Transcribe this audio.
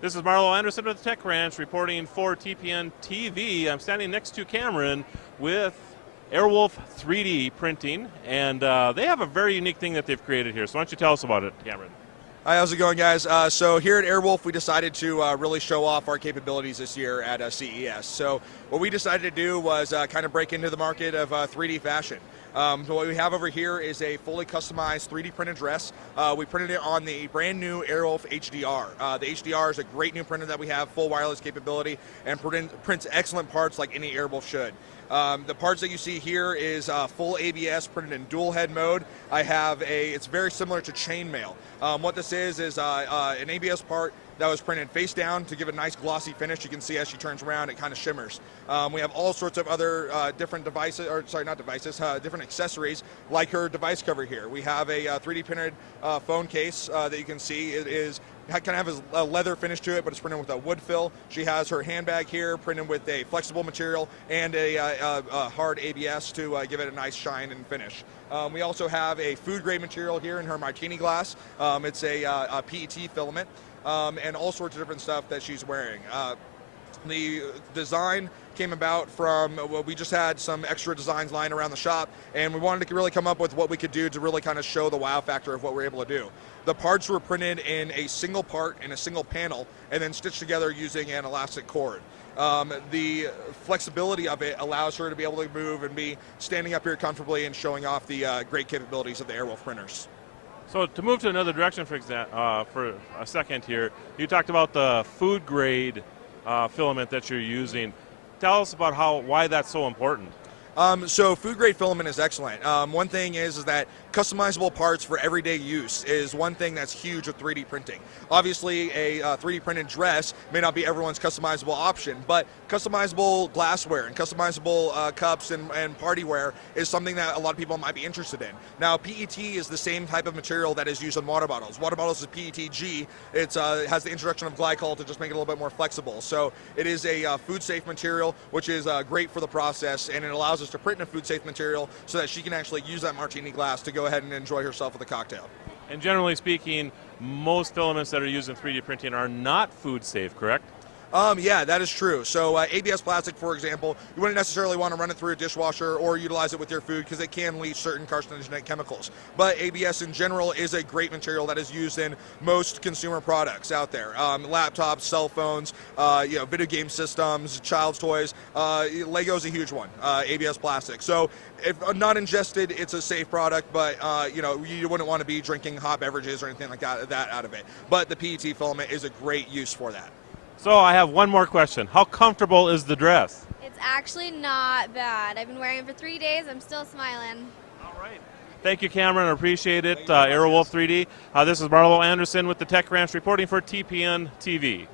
This is Marlo Anderson with the Tech Ranch reporting for TPN TV. I'm standing next to Cameron with Airwolf3D Printing, and they have a very unique thing that they've created here. So why don't you tell us about it, Cameron? Hi, how's it going, guys? So here at Airwolf, we decided to really show off our capabilities this year at CES. So what we decided to do was kind of break into the market of 3D fashion. So what we have over here is a fully customized 3D printed dress. We printed it on the brand new Airwolf HDR. The HDR is a great new printer that we have, full wireless capability, and prints excellent parts like any Airwolf should. The parts that you see here is full ABS printed in dual head mode. It's very similar to chainmail. What this is an ABS part that was printed face down to give a nice glossy finish. You can see as she turns around, it kind of shimmers. We have all sorts of other different different accessories, like her device cover here. We have a 3D printed phone case that you can see. Kind of has a leather finish to it, but it's printed with a wood fill. She has her handbag here printed with a flexible material and a hard ABS to give it a nice shine and finish. We also have a food grade material here in her martini glass. It's a PET filament. And all sorts of different stuff that she's wearing. The design came about from, well, we just had some extra designs lying around the shop, and we wanted to really come up with what we could do to really kind of show the wow factor of what we're able to do. The parts were printed in a single part in a single panel and then stitched together using an elastic cord. The flexibility of it allows her to be able to move and be standing up here comfortably and showing off the great capabilities of the Airwolf printers. So to move to another direction for a second here, you talked about the food grade filament that you're using. Tell us about why that's so important. So food grade filament is excellent. One thing is that customizable parts for everyday use is one thing that's huge with 3D printing. Obviously, a 3D printed dress may not be everyone's customizable option, but customizable glassware and customizable cups and party wear is something that a lot of people might be interested in. Now, PET is the same type of material that is used in water bottles. Water bottles is PETG. It has the introduction of glycol to just make it a little bit more flexible. So it is a food-safe material, which is great for the process, and it allows us to print in a food-safe material so that she can actually use that martini glass to go ahead and enjoy herself with a cocktail. And generally speaking, most filaments that are used in 3D printing are not food safe, correct? Yeah, that is true. So ABS plastic, for example, you wouldn't necessarily want to run it through a dishwasher or utilize it with your food because it can leach certain carcinogenic chemicals. But ABS in general is a great material that is used in most consumer products out there. Laptops, cell phones, video game systems, child's toys. Lego's a huge one, ABS plastic. So if not ingested, it's a safe product, but you wouldn't want to be drinking hot beverages or anything like that out of it. But the PET filament is a great use for that. So I have one more question. How comfortable is the dress? It's actually not bad. I've been wearing it for 3 days. I'm still smiling. All right. Thank you, Cameron. I appreciate it. Airwolf3D. This is Marlo Anderson with the Tech Ranch reporting for TPN TV.